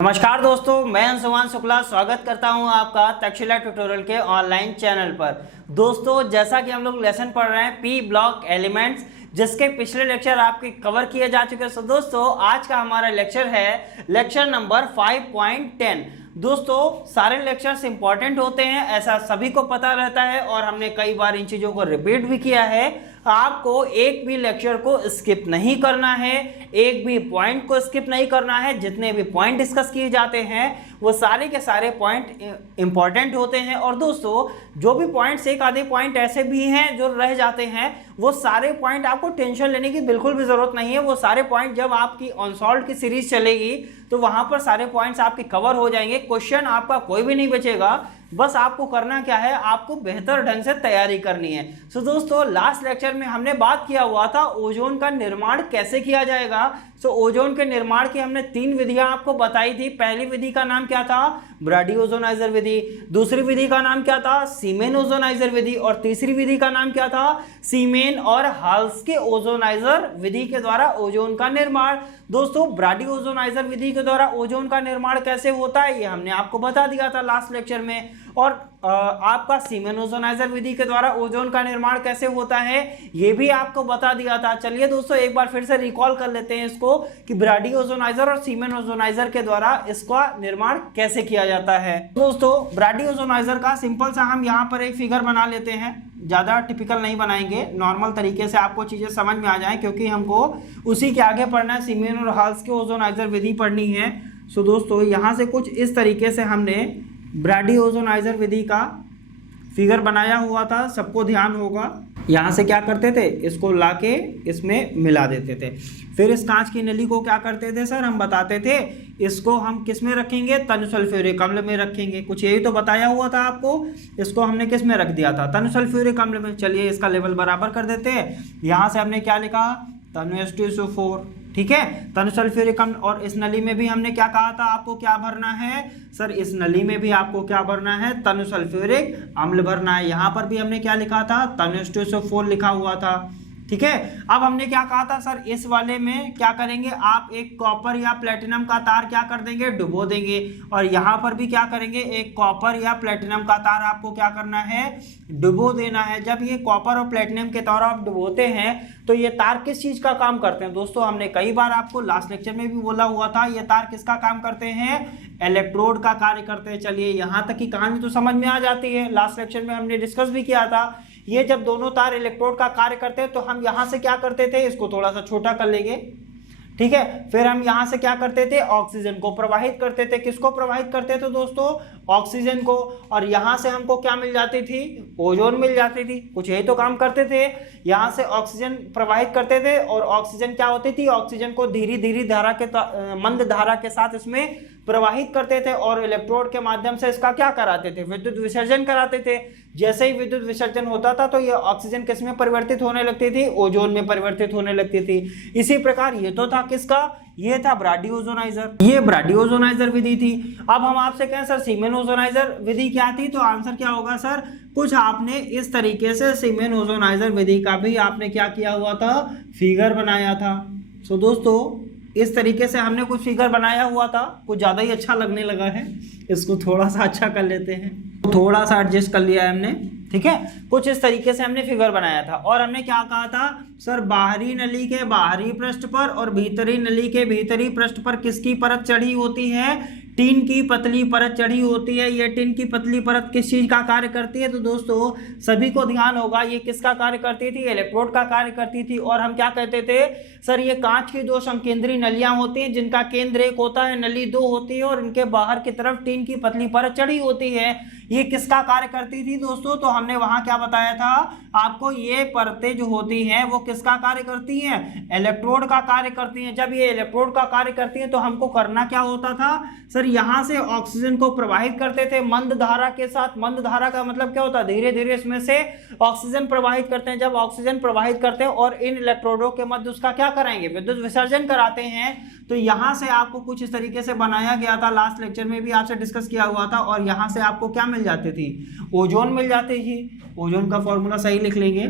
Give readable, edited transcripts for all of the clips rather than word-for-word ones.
नमस्कार दोस्तों, मैं अंशुमान शुक्ला स्वागत करता हूं आपका तक्षशिला ट्यूटोरियल के ऑनलाइन चैनल पर। दोस्तों, जैसा कि हम लोग लेसन पढ़ रहे हैं पी ब्लॉक एलिमेंट्स, जिसके पिछले लेक्चर आपके कवर किए जा चुके हैं। दोस्तों, आज का हमारा लेक्चर है लेक्चर नंबर 5.10। दोस्तों, सारे लेक्चर्स इंपॉर्टेंट होते हैं, ऐसा सभी को पता रहता है और हमने कई बार इन चीज़ों को रिपीट भी किया है। आपको एक भी लेक्चर को स्किप नहीं करना है, एक भी पॉइंट को स्किप नहीं करना है। जितने भी पॉइंट डिस्कस किए जाते हैं वो सारे के सारे पॉइंट इंपॉर्टेंट होते हैं। और दोस्तों, जो भी पॉइंट्स, एक आधे पॉइंट ऐसे भी हैं जो रह जाते हैं, वो सारे पॉइंट आपको टेंशन लेने की बिल्कुल भी जरूरत नहीं है। वो सारे पॉइंट जब आपकी अनसॉल्व्ड की सीरीज चलेगी तो वहां पर सारे पॉइंट्स आपके कवर हो जाएंगे। क्वेश्चन आपका कोई भी नहीं बचेगा। बस आपको करना क्या है, आपको बेहतर ढंग से तैयारी करनी है। सो दोस्तों, लास्ट लेक्चर में हमने बात किया हुआ था ओजोन का निर्माण कैसे किया जाएगा। सो ओजोन के निर्माण की हमने 3 विधियां आपको बताई थी। पहली विधि का नाम क्या था? ब्राडी ओजोनाइजर विधि। दूसरी विधि का नाम क्या था? सीमेन ओजोनाइजर विधि। और तीसरी विधि का नाम क्या था? सीमेन और हाल्स्के ओजोनाइजर विधि के द्वारा ओजोन का निर्माण। दोस्तों, ब्राडी ओजोनाइजर विधि के द्वारा ओजोन का निर्माण कैसे होता है ये हमने आपको बता दिया था लास्ट लेक्चर में। और आपका सीमेन ओजोनाइजर विधि के द्वारा ओजोन का निर्माण कैसे होता है ये भी आपको बता दिया था। चलिए दोस्तों, एक बार फिर से रिकॉल कर लेते हैं इसको कि ब्राडी ओजोनाइजर और सीमेन ओजोनाइजर के द्वारा इसका निर्माण कैसे किया जाता है। दोस्तों, ब्राडी ओजोनाइजर का सिंपल सा हम यहाँ पर एक फिगर बना लेते हैं। ज़्यादा टिपिकल नहीं बनाएंगे, नॉर्मल तरीके से आपको चीज़ें समझ में आ जाए, क्योंकि हमको उसी के आगे पढ़ना है। सीमेन और हाल्स्के ओजोनाइजर विधि पढ़नी है। सो दोस्तों, यहाँ से कुछ इस तरीके से हमने ब्राडी ओजोनाइजर विधि का फिगर बनाया हुआ था, सबको ध्यान होगा। यहाँ से क्या करते थे, इसको लाके इसमें मिला देते थे। फिर इस कांच की नली को क्या करते थे सर, हम बताते थे इसको हम किस में रखेंगे, तनु सल्फ्यूरिक अम्ल में रखेंगे। कुछ यही तो बताया हुआ था आपको। इसको हमने किस में रख दिया था, तनु सल्फ्यूरिक अम्ल में। चलिए इसका लेवल बराबर कर देते हैं। यहाँ से हमने क्या लिखा, तनु H2SO4, ठीक है, तनु सल्फ्यूरिक अम्ल। और इस नली में भी हमने क्या कहा था, आपको क्या भरना है सर, इस नली में भी आपको क्या भरना है, तनु सल्फ्यूरिक अम्ल भरना है। यहाँ पर भी हमने क्या लिखा था, तनु H2SO4 लिखा हुआ था, ठीक है। अब हमने क्या कहा था सर, इस वाले में क्या करेंगे, आप एक कॉपर या प्लेटिनम का तार क्या कर देंगे, डुबो देंगे। और यहाँ पर भी क्या करेंगे, एक कॉपर या प्लेटिनम का तार आपको क्या करना है, डुबो देना है। जब ये कॉपर और प्लेटिनम के तार आप डुबोते हैं तो ये तार किस चीज का काम करते हैं दोस्तों, हमने कई बार आपको लास्ट लेक्चर में भी बोला हुआ था, ये तार किसका काम करते हैं, इलेक्ट्रोड का कार्य करते हैं। चलिए यहाँ तक की कहानी तो समझ में आ जाती है, लास्ट लेक्चर में हमने डिस्कस भी किया था। ये जब दोनों तार इलेक्ट्रोड का कार्य करते हैं तो हम यहाँ से क्या करते थे, इसको थोड़ा सा छोटा कर लेंगे, ठीक है। फिर हम यहाँ से क्या करते थे, ऑक्सीजन को प्रवाहित करते थे। किसको प्रवाहित करते थे दोस्तों, ऑक्सीजन को। और यहाँ से हमको क्या मिल जाती थी, ओजोन मिल जाती थी। कुछ यही तो काम करते थे, यहाँ से ऑक्सीजन प्रवाहित करते थे। और ऑक्सीजन क्या होती थी, ऑक्सीजन को धीरे धीरे धारा के मंद धारा के साथ इसमें प्रवाहित करते थे और इलेक्ट्रोड के माध्यम से इसका क्या कराते थे, विद्युत विसर्जन कराते थे। जैसे ही विद्युत विसर्जन होता था तो ये ऑक्सीजन किस में परिवर्तित होने लगती थी, ओजोन में परिवर्तित होने लगती थी। इसी प्रकार ये तो था किसका, ये था ब्राडी ओजोनाइजर, ये ब्राडी ओजोनाइजर विधि थी। अब हम आपसे कहें सर सीमेन ओजोनाइजर विधि क्या थी, तो आंसर क्या होगा सर, कुछ आपने इस तरीके से सीमेन ओजोनाइजर विधि का भी आपने क्या किया हुआ था, फिगर बनाया था। सो दोस्तों, इस तरीके से हमने कुछ फिगर बनाया हुआ था। कुछ ज़्यादा ही अच्छा लगने लगा है, इसको थोड़ा सा अच्छा कर लेते हैं, थोड़ा सा एडजस्ट कर लिया है हमने, ठीक है। कुछ इस तरीके से हमने फिगर बनाया था। और हमने क्या कहा था सर, बाहरी नली के बाहरी पृष्ठ पर और भीतरी नली के भीतरी पृष्ठ पर किसकी परत चढ़ी होती है, टिन की पतली परत चढ़ी होती है। ये टिन की पतली परत किस चीज का कार्य करती है, तो दोस्तों सभी को ध्यान होगा, ये किसका कार्य करती थी, इलेक्ट्रोड का कार्य करती थी। और हम क्या कहते थे सर, ये कांच की 2 समकेंद्री नलियां होती हैं, जिनका केंद्र एक होता है, नली 2 होती है और इनके बाहर की तरफ टिन की पतली परत चढ़ी होती है। ये किसका कार्य करती थी दोस्तों, तो हमने वहां क्या बताया था आपको, ये परतें जो होती हैं वो किसका कार्य करती हैं, इलेक्ट्रोड का कार्य करती हैं। जब ये इलेक्ट्रोड का कार्य करती हैं तो हमको करना क्या होता था सर, यहाँ से ऑक्सीजन को प्रवाहित करते थे मंद धारा के साथ। मंद धारा का मतलब क्या होता है, धीरे धीरे इसमें से ऑक्सीजन प्रवाहित करते हैं। जब ऑक्सीजन प्रवाहित करते हैं और इन इलेक्ट्रोडों के मध्य उसका क्या कराएंगे, विद्युत विसर्जन कराते हैं। तो यहाँ से आपको कुछ इस तरीके से बनाया गया था, लास्ट लेक्चर में भी आपसे डिस्कस किया हुआ था। और यहाँ से आपको क्या मिल जाती थी, ओजोन मिल जाती थी। ओजोन का फॉर्मूला सही लिख लेंगे,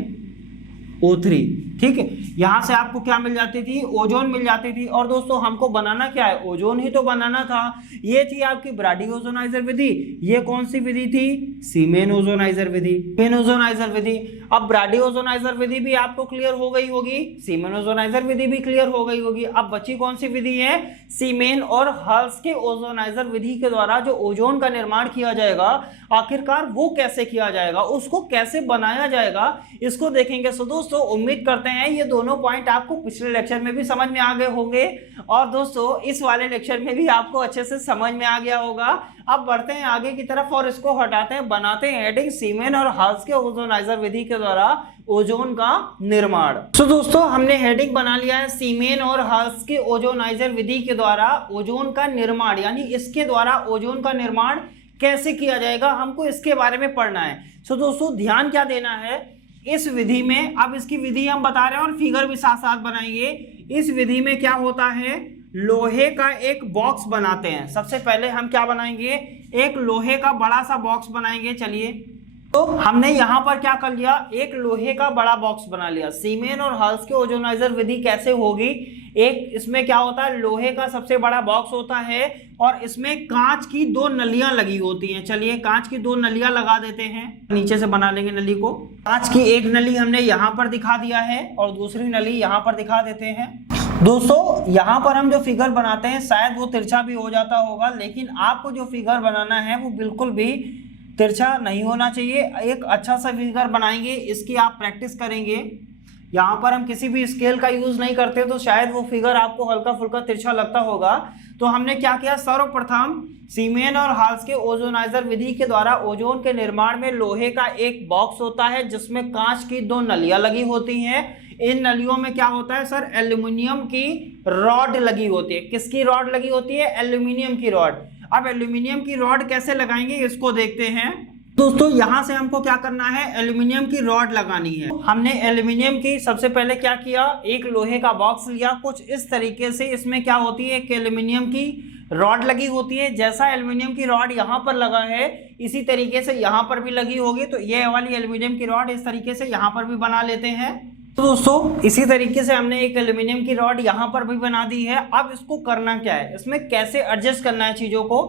O3, ठीक है। यहाँ से आपको क्या मिल जाती थी, ओजोन मिल जाती थी। और दोस्तों हमको बनाना क्या है, ओजोन ही तो बनाना था। ये थी आपकी ब्राडी ओजोनाइजर विधि। ये कौन सी विधि थी, सीमेन ओजोनाइजर विधि, सीमेन ओजोनाइजर विधि। अब ब्राडी ओजोनाइजर विधि भी आपको क्लियर हो गई होगी, सीमेन ओजोनाइजर विधि भी क्लियर हो गई होगी। अब बची कौन सी विधि है, सीमेन और हल्स के ओजोनाइजर विधि के द्वारा जो ओजोन का निर्माण किया जाएगा, आखिरकार वो कैसे किया जाएगा, उसको कैसे बनाया जाएगा, इसको देखेंगे। सो दोस्तों उम्मीद करते हैं ये दोनों पॉइंट आपको पिछले लेक्चर में भी समझ में आ गए होंगे और दोस्तों इस वाले लेक्चर में भी आपको अच्छे से समझ में आ गया होगा। अब बढ़ते हैं आगे की तरफ और इसको हटाते हैं, बनाते हैं हेडिंग सीमेन और हल्स के ओजोनाइजर विधि के द्वारा ओजोन का निर्माण। तो दोस्तों हमने हेडिंग बना लिया है सीमेन और हल्स के ओजोनाइजर विधि के द्वारा ओजोन का निर्माण, यानी इसके द्वारा ओजोन का निर्माण कैसे किया जाएगा, हमको इसके बारे में पढ़ना है। तो दोस्तों ध्यान क्या देना है इस विधि में, अब इसकी विधि हम बता रहे हैं और फिगर भी साथ साथ बनाएंगे। इस विधि में क्या होता है, लोहे का एक बॉक्स बनाते हैं। सबसे पहले हम क्या बनाएंगे, एक लोहे का बड़ा सा बॉक्स बनाएंगे। चलिए, तो हमने यहां पर क्या कर लिया, एक लोहे का बड़ा बॉक्स बना लिया। सीमेन और हल्स के ओजोनाइजर विधि कैसे होगी, एक इसमें क्या होता है, लोहे का सबसे बड़ा बॉक्स होता है और इसमें कांच की 2 नलियां लगी होती हैं। चलिए कांच की 2 नलियां लगा देते हैं, नीचे से बना लेंगे नली को। कांच की एक नली हमने यहां पर दिखा दिया है और दूसरी नली यहां पर दिखा देते हैं। दोस्तों यहाँ पर हम जो फिगर बनाते हैं शायद वो तिरछा भी हो जाता होगा, लेकिन आपको जो फिगर बनाना है वो बिल्कुल भी तिरछा नहीं होना चाहिए। एक अच्छा सा फिगर बनाएंगे, इसकी आप प्रैक्टिस करेंगे। यहाँ पर हम किसी भी स्केल का यूज नहीं करते तो शायद वो फिगर आपको हल्का फुल्का तिरछा लगता होगा। तो हमने क्या किया, सर्वप्रथम सीमेन और हल्स के ओजोनाइजर विधि के द्वारा ओजोन के निर्माण में लोहे का एक बॉक्स होता है जिसमें कांच की 2 नलियां लगी होती हैं। इन नलियों में क्या होता है सर, एल्यूमिनियम की रॉड लगी होती है। किसकी रॉड लगी होती है, एल्यूमिनियम की रॉड। अब एल्यूमिनियम की रॉड कैसे लगाएंगे इसको देखते हैं। दोस्तों यहां से हमको क्या करना है, एल्यूमिनियम की रॉड लगानी है। हमने एल्यूमिनियम की सबसे पहले क्या किया, एक लोहे का बॉक्स लिया कुछ इस तरीके से। इसमें क्या होती है, एक एल्यूमिनियम की रॉड लगी होती है। जैसा एल्यूमिनियम की रॉड यहाँ पर लगा है इसी तरीके से यहाँ पर भी लगी होगी। तो ये वाली एल्यूमिनियम की रॉड इस तरीके से यहाँ पर भी बना लेते हैं। तो दोस्तों इसी तरीके से हमने एक एल्यूमिनियम की रॉड यहाँ पर भी बना दी है। अब इसको करना क्या है, इसमें कैसे एडजस्ट करना है चीज़ों को।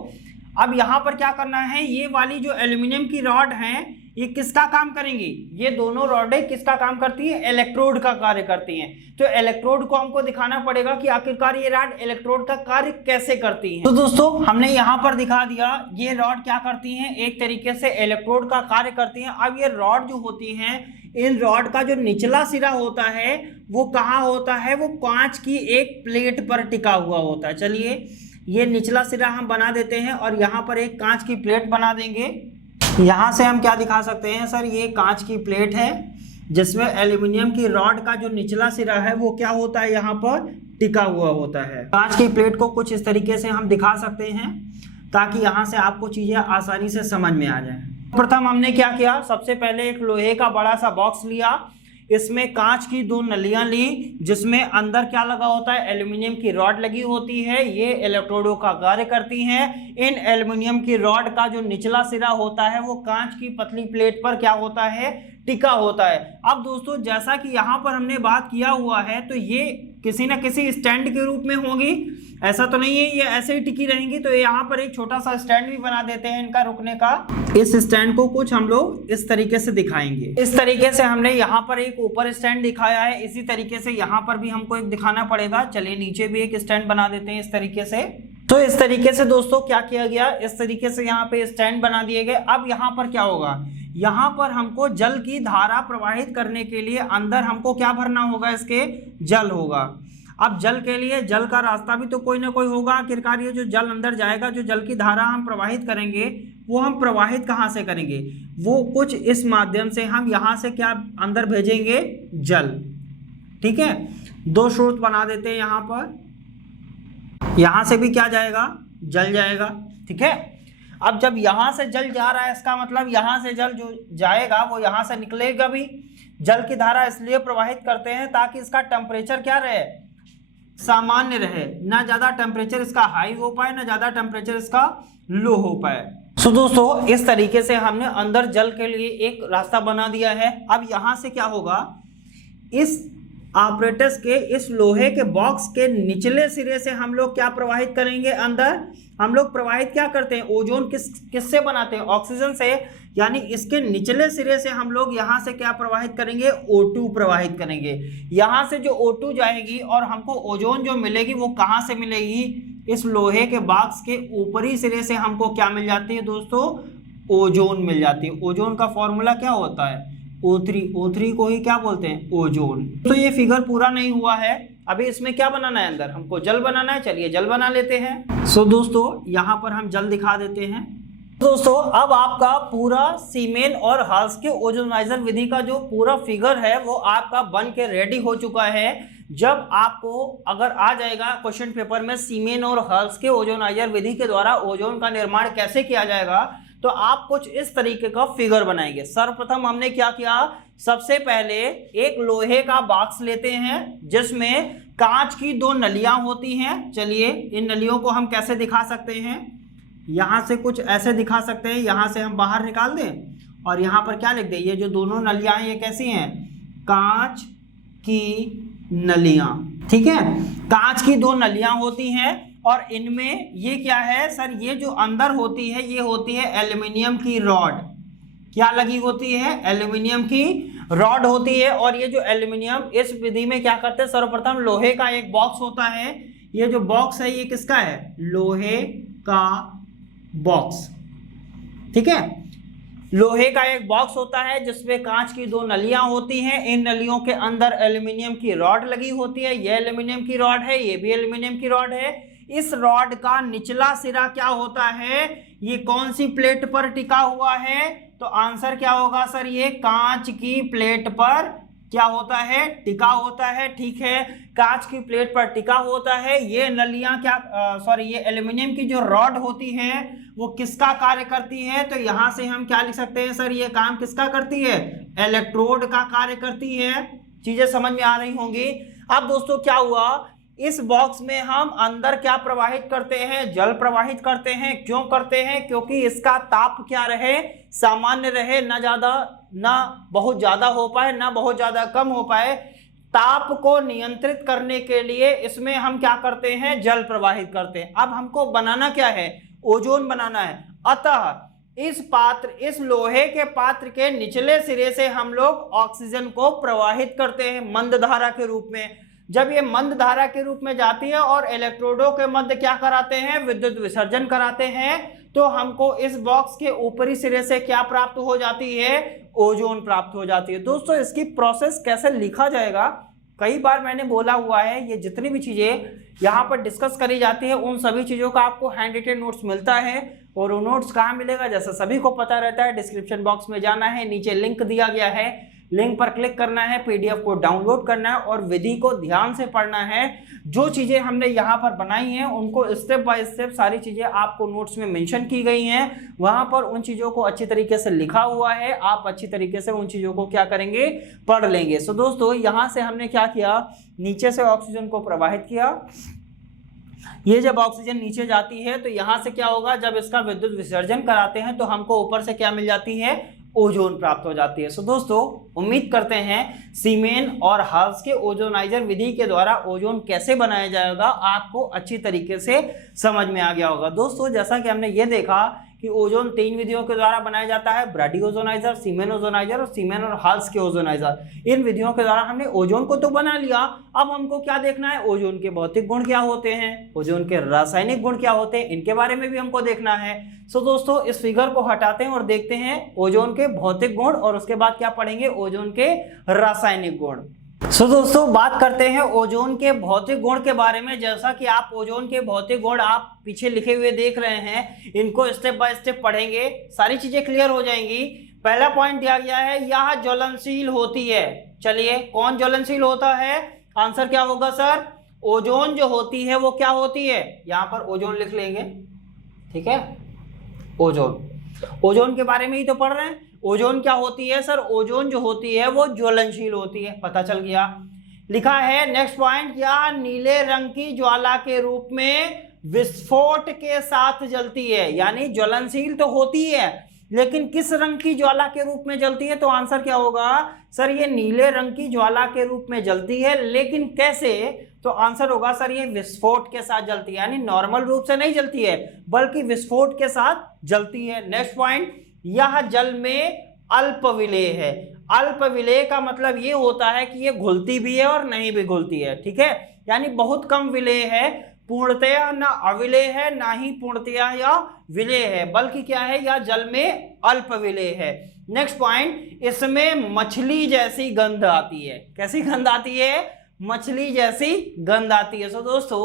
अब यहाँ पर क्या करना है, ये वाली जो एल्यूमिनियम की रॉड है ये किसका काम करेंगी, ये दोनों रॉडें किसका काम करती है, इलेक्ट्रोड का कार्य करती हैं। तो इलेक्ट्रोड को हमको दिखाना पड़ेगा कि आखिरकार ये रॉड इलेक्ट्रोड का कार्य कैसे करती है। तो दोस्तों हमने यहाँ पर दिखा दिया, ये रॉड क्या करती हैं, एक तरीके से इलेक्ट्रोड का कार्य करती हैं। अब ये रॉड जो होती हैं, इन रॉड का जो निचला सिरा होता है वो कहाँ होता है, वो कांच की एक प्लेट पर टिका हुआ होता है। चलिए ये निचला सिरा हम बना देते हैं और यहाँ पर एक कांच की प्लेट बना देंगे। यहाँ से हम क्या दिखा सकते हैं सर, ये कांच की प्लेट है जिसमें एल्यूमिनियम की रॉड का जो निचला सिरा है वो क्या होता है, यहाँ पर टिका हुआ होता है। कांच की प्लेट को कुछ इस तरीके से हम दिखा सकते हैं ताकि यहाँ से आपको चीजें आसानी से समझ में आ जाए। प्रथम हमने क्या किया, सबसे पहले एक लोहे का बड़ा सा बॉक्स लिया, इसमें कांच की 2 नलियां ली जिसमें अंदर क्या लगा होता है, एल्यूमिनियम की रॉड लगी होती है। ये इलेक्ट्रोडों का कार्य करती हैं। इन एल्यूमिनियम की रॉड का जो निचला सिरा होता है वो कांच की पतली प्लेट पर क्या होता है, टिका होता है। अब दोस्तों जैसा कि यहाँ पर हमने बात किया हुआ है तो ये किसी न किसी स्टैंड के रूप में होंगी, ऐसा तो नहीं है ये ऐसे ही टिकी रहेंगी। तो यहाँ पर एक छोटा सा स्टैंड भी बना देते हैं इनका रुकने का। इस स्टैंड को कुछ हम लोग इस तरीके से दिखाएंगे। इस तरीके से हमने यहाँ पर एक ऊपर स्टैंड दिखाया है, इसी तरीके से यहाँ पर भी हमको एक दिखाना पड़ेगा। चलिए नीचे भी एक स्टैंड बना देते हैं इस तरीके से। तो इस तरीके से दोस्तों क्या किया गया, इस तरीके से यहाँ पे स्टैंड बना दिए गए। अब यहाँ पर क्या होगा, यहाँ पर हमको जल की धारा प्रवाहित करने के लिए अंदर हमको क्या भरना होगा, इसके जल होगा। अब जल के लिए जल का रास्ता भी तो कोई ना कोई होगा। आखिरकार ये जो जल अंदर जाएगा, जो जल की धारा हम प्रवाहित करेंगे वो हम प्रवाहित कहाँ से करेंगे, वो कुछ इस माध्यम से हम यहाँ से क्या अंदर भेजेंगे, जल। ठीक है, 2 स्रोत बना देते हैं यहाँ पर। यहाँ से भी क्या जाएगा, जल जाएगा। ठीक है, अब जब यहाँ से जल जा रहा है इसका मतलब यहाँ से जल जो जाएगा वो यहाँ से निकलेगा भी। जल की धारा इसलिए प्रवाहित करते हैं ताकि इसका टेम्परेचर क्या रहे, सामान्य रहे, ना ज़्यादा टेम्परेचर इसका हाई हो पाए ना ज़्यादा टेम्परेचर इसका लो हो पाए। सो दोस्तों इस तरीके से हमने अंदर जल के लिए एक रास्ता बना दिया है। अब यहाँ से क्या होगा, इस ऑपरेटस के इस लोहे के बॉक्स के निचले सिरे से हम लोग क्या प्रवाहित करेंगे, अंदर हम लोग प्रवाहित क्या करते हैं, ओजोन किससे बनाते हैं, ऑक्सीजन से। यानी इसके निचले सिरे से हम लोग यहाँ से क्या प्रवाहित करेंगे, O2 प्रवाहित करेंगे। यहाँ से जो O2 जाएगी और हमको ओजोन जो मिलेगी वो कहाँ से मिलेगी, इस लोहे के बॉक्स के ऊपरी सिरे से हमको क्या मिल जाती है दोस्तों, ओजोन मिल जाती है। ओजोन का फॉर्मूला क्या होता है, O3 को ही क्या बोलते हैं, ओजोन। तो ये फिगर पूरा नहीं हुआ है, अभी इसमें क्या बनाना है, अंदर हमको जल बनाना है। चलिए जल बना लेते हैं। सो दोस्तों यहाँ पर हम जल दिखा देते हैं। दोस्तों अब आपका पूरा सीमेन और हाल्स के ओजोनाइजर विधि का जो पूरा फिगर है वो आपका बन के रेडी हो चुका है। जब आपको अगर आ जाएगा क्वेश्चन पेपर में सीमेन और हाल्स के ओजोनाइजर विधि के द्वारा ओजोन का निर्माण कैसे किया जाएगा, तो आप कुछ इस तरीके का फिगर बनाएंगे। सर्वप्रथम हमने क्या किया, सबसे पहले एक लोहे का बॉक्स लेते हैं जिसमें कांच की 2 नलियां होती हैं। चलिए इन नलियों को हम कैसे दिखा सकते हैं, यहां से कुछ ऐसे दिखा सकते हैं, यहां से हम बाहर निकाल दें और यहां पर क्या लिख दें, ये जो दोनों नलियां हैं ये कैसी हैं, कांच की नलियां। ठीक है, कांच की 2 नलियां होती हैं और इनमें ये क्या है सर, ये जो अंदर होती है ये होती है एल्युमिनियम की रॉड। क्या लगी होती है, एल्युमिनियम की रॉड होती है। और ये जो एल्युमिनियम, इस विधि में क्या करते हैं, सर्वप्रथम लोहे का एक बॉक्स होता है। ये जो बॉक्स है ये किसका है, लोहे का बॉक्स। ठीक है, लोहे का एक बॉक्स होता है जिसमें कांच की 2 नलियां होती हैं। इन नलियों के अंदर एल्युमिनियम की रॉड लगी होती है। ये एल्युमिनियम की रॉड है, ये भी एल्युमिनियम की रॉड है। इस रॉड का निचला सिरा क्या होता है, ये कौन सी प्लेट पर टिका हुआ है, तो आंसर क्या होगा सर, ये कांच की प्लेट पर क्या होता है, टिका होता है। ठीक है, कांच की प्लेट पर टिका होता है। ये नलियां क्या ये एल्युमिनियम की जो रॉड होती है वो किसका कार्य करती है, तो यहां से हम क्या लिख सकते हैं सर, ये काम किसका करती है, इलेक्ट्रोड का कार्य करती है। चीजें समझ में आ रही होंगी। अब दोस्तों क्या हुआ, इस बॉक्स में हम अंदर क्या प्रवाहित करते हैं, जल प्रवाहित करते हैं। क्यों करते हैं, क्योंकि इसका ताप क्या रहे, सामान्य रहे, ना ज्यादा ना बहुत ज्यादा हो पाए ना बहुत ज्यादा कम हो पाए। ताप को नियंत्रित करने के लिए इसमें हम क्या करते हैं, जल प्रवाहित करते हैं। अब हमको बनाना क्या है, ओजोन बनाना है। अतः इस लोहे के पात्र के निचले सिरे से हम लोग ऑक्सीजन को प्रवाहित करते हैं मंद धारा के रूप में। जब ये मंद धारा के रूप में जाती है और इलेक्ट्रोडों के मध्य क्या कराते हैं, विद्युत विसर्जन कराते हैं, तो हमको इस बॉक्स के ऊपरी सिरे से क्या प्राप्त हो जाती है, ओजोन प्राप्त हो जाती है। दोस्तों इसकी प्रोसेस कैसे लिखा जाएगा, कई बार मैंने बोला हुआ है, ये जितनी भी चीजें यहाँ पर डिस्कस करी जाती है उन सभी चीजों का आपको हैंड रिटेन नोट्स मिलता है। और वो नोट्स कहाँ मिलेगा, जैसा सभी को पता रहता है, डिस्क्रिप्शन बॉक्स में जाना है, नीचे लिंक दिया गया है, लिंक पर क्लिक करना है, पीडीएफ को डाउनलोड करना है और विधि को ध्यान से पढ़ना है। जो चीजें हमने यहाँ पर बनाई हैं उनको स्टेप बाय स्टेप सारी चीजें आपको नोट्स में मेंशन की गई हैं, वहां पर उन चीजों को अच्छी तरीके से लिखा हुआ है। आप अच्छी तरीके से उन चीजों को क्या करेंगे, पढ़ लेंगे। सो दोस्तों यहाँ से हमने क्या किया, नीचे से ऑक्सीजन को प्रवाहित किया। ये जब ऑक्सीजन नीचे जाती है तो यहाँ से क्या होगा, जब इसका विद्युत विसर्जन कराते हैं तो हमको ऊपर से क्या मिल जाती है, ओजोन प्राप्त हो जाती है। सो दोस्तों उम्मीद करते हैं सीमेन और हाल्स के ओजोनाइजर विधि के द्वारा ओजोन कैसे बनाया जाएगा आपको अच्छी तरीके से समझ में आ गया होगा। दोस्तों जैसा कि हमने ये देखा कि ओजोन 3 विधियों के द्वारा बनाया जाता है, ब्राडी ओजोनाइजर, सीमेन ओजोनाइजर और सीमेन और हाल्स के ओजोनाइजर। इन विधियों के द्वारा हमने ओजोन को तो बना लिया, अब हमको क्या देखना है, ओजोन के भौतिक गुण क्या होते हैं, ओजोन के रासायनिक गुण क्या होते हैं, इनके बारे में भी हमको देखना है। सो दोस्तों इस फिगर को हटाते हैं और देखते हैं ओजोन के भौतिक गुण और उसके बाद क्या पढ़ेंगे, ओजोन के रासायनिक गुण। सो दोस्तों बात करते हैं ओजोन के भौतिक गुण के बारे में। जैसा कि आप ओजोन के भौतिक गुण आप पीछे लिखे हुए देख रहे हैं, इनको स्टेप बाय स्टेप पढ़ेंगे, सारी चीजें क्लियर हो जाएंगी। पहला पॉइंट दिया गया है, यह ज्वलनशील होती है। चलिए कौन ज्वलनशील होता है, आंसर क्या होगा सर, ओजोन जो होती है वो क्या होती है, यहां पर ओजोन लिख लेंगे। ठीक है, ओजोन के बारे में ही तो पढ़ रहे हैं। ओजोन क्या होती है सर, ओजोन जो होती है वो ज्वलनशील होती है, पता चल गया। लिखा है नेक्स्ट पॉइंट, या नीले रंग की ज्वाला के रूप में विस्फोट के साथ जलती है। यानी ज्वलनशील तो होती है लेकिन किस रंग की ज्वाला के रूप में जलती है, तो आंसर क्या होगा, सर ये नीले रंग की ज्वाला के रूप में जलती है, लेकिन कैसे? तो आंसर होगा सर ये विस्फोट के साथ जलती है, यानी नॉर्मल रूप से नहीं जलती है बल्कि विस्फोट के साथ जलती है। नेक्स्ट पॉइंट, यह जल में अल्प विलेय है। अल्प विलेय का मतलब ये होता है कि ये घुलती भी है और नहीं भी घुलती है, ठीक है, यानी बहुत कम विलेय है, पूर्णतया ना अविलेय है ना ही पूर्णतया या विलेय है, बल्कि क्या है, यह जल में अल्प विलेय है। नेक्स्ट पॉइंट, इसमें मछली जैसी गंध आती है। कैसी गंध आती है? मछली जैसी गंध आती है। सो दोस्तों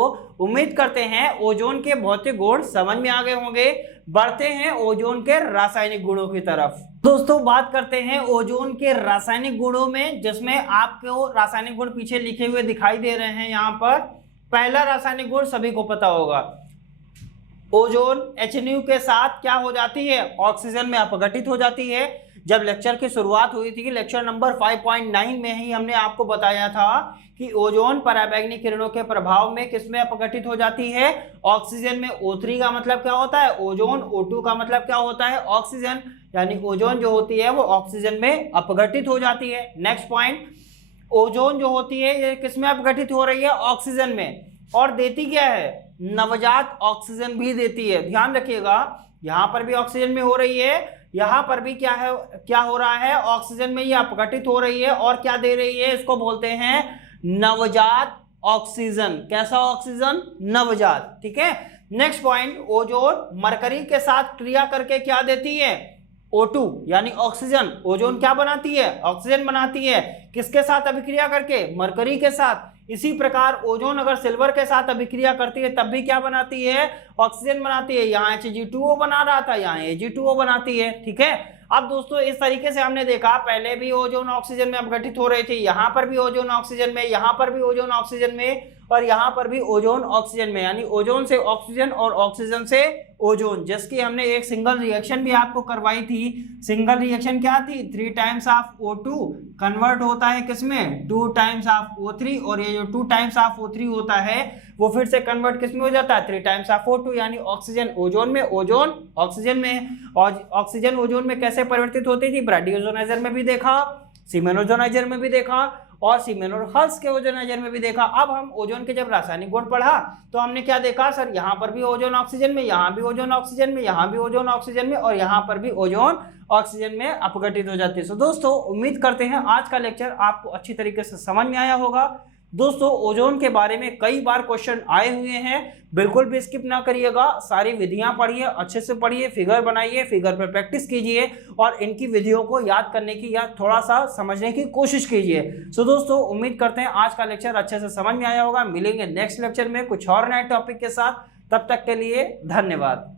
उम्मीद करते हैं ओजोन के भौतिक गुण समझ में आ गए होंगे। बढ़ते हैं ओजोन के रासायनिक गुणों की तरफ। दोस्तों बात करते हैं ओजोन के रासायनिक गुणों में, जिसमें आपको रासायनिक गुण पीछे लिखे हुए दिखाई दे रहे हैं यहाँ पर। पहला रासायनिक गुण सभी को पता होगा, ओजोन HNU के साथ क्या हो जाती है? ऑक्सीजन में अपघटित हो जाती है। जब लेक्चर की शुरुआत हुई थी, लेक्चर नंबर 5.9 में ही हमने आपको बताया था कि ओजोन पराबैंगनी किरणों के प्रभाव में किसमें अपघटित हो जाती है? ऑक्सीजन में। O3 का मतलब क्या होता है? ओजोन। O2 का मतलब क्या होता है? ऑक्सीजन। यानी ओजोन जो होती है वो ऑक्सीजन में अपघटित हो जाती है। नेक्स्ट पॉइंट, ओजोन जो होती है ये किसमें अपघटित हो रही है? ऑक्सीजन में। और देती क्या है? नवजात ऑक्सीजन भी देती है। ध्यान रखिएगा, यहां पर भी ऑक्सीजन में हो रही है, यहां पर भी क्या है, क्या हो रहा है? ऑक्सीजन में ये अपघटित हो रही है और क्या दे रही है? इसको बोलते हैं नवजात ऑक्सीजन। कैसा ऑक्सीजन? नवजात, ठीक है। नेक्स्ट पॉइंट, ओजोन मरकरी के साथ क्रिया करके क्या देती है? O2 यानी ऑक्सीजन। ओजोन क्या बनाती है? ऑक्सीजन बनाती है। किसके साथ अभिक्रिया करके? मरकरी के साथ। इसी प्रकार ओजोन अगर सिल्वर के साथ अभिक्रिया करती है तब भी क्या बनाती है? ऑक्सीजन बनाती है। यहाँ Hg2O बना रहा था, यहाँ Ag2O बनाती है, ठीक है। अब दोस्तों इस तरीके से हमने देखा, पहले भी ओजोन ऑक्सीजन में अपघटित हो रही थी, यहाँ पर भी ओजोन ऑक्सीजन में, यहाँ पर भी ओजोन ऑक्सीजन में, और यहाँ पर भी ओजोन ऑक्सीजन में, यानी ओजोन से ऑक्सीजन और ऑक्सीजन से ओजोन, जिसकी हमने एक सिंगल रिएक्शन भी आपको करवाई थी। सिंगल रिएक्शन क्या थी? 3 टाइम्स ऑफ O2 कन्वर्ट होता है किसमें? 2 टाइम्स ऑफ O3, और ये जो 2 टाइम्स ऑफ O3 होता है वो फिर से कन्वर्ट किसमें हो जाता है? 3 टाइम्स ऑफ O2, यानी ऑक्सीजन ओजोन में, ओजोन ऑक्सीजन में। और ऑक्सीजन ओजोन में कैसे परिवर्तित होती थी? ब्रैडी ओजोनाइजर में भी देखा, सीमेन ओजोनाइजर में भी देखा, और सीमेन और हल्स के ओजोनाइजर में भी देखा। अब हम ओजोन के जब रासायनिक गुण पढ़ा तो हमने क्या देखा? सर यहाँ पर भी ओजोन ऑक्सीजन में, यहाँ भी ओजोन ऑक्सीजन में, यहाँ भी ओजोन ऑक्सीजन में, और यहाँ पर भी ओजोन ऑक्सीजन में अपघटित हो जाती है। सो दोस्तों उम्मीद करते हैं आज का लेक्चर आपको अच्छी तरीके से समझ में आया होगा। दोस्तों ओजोन के बारे में कई बार क्वेश्चन आए हुए हैं, बिल्कुल भी स्किप ना करिएगा। सारी विधियां पढ़िए, अच्छे से पढ़िए, फिगर बनाइए, फिगर पर प्रैक्टिस कीजिए और इनकी विधियों को याद करने की या थोड़ा सा समझने की कोशिश कीजिए। सो दोस्तों उम्मीद करते हैं आज का लेक्चर अच्छे से समझ में आया होगा। मिलेंगे नेक्स्ट लेक्चर में कुछ और नए टॉपिक के साथ, तब तक के लिए धन्यवाद।